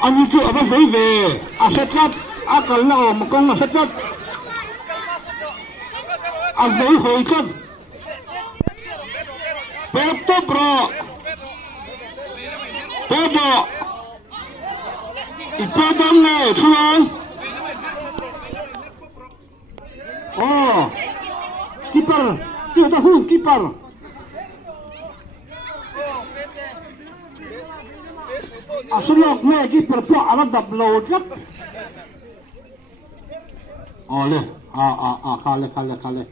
anh như chưa có giấy về xét lát cần là một công là xét lát giấy hồi chất Pedro bro Pedro Pedro này出来keeper 这个护 keeper Asulok nghe keeper pro alat double lắc lên khale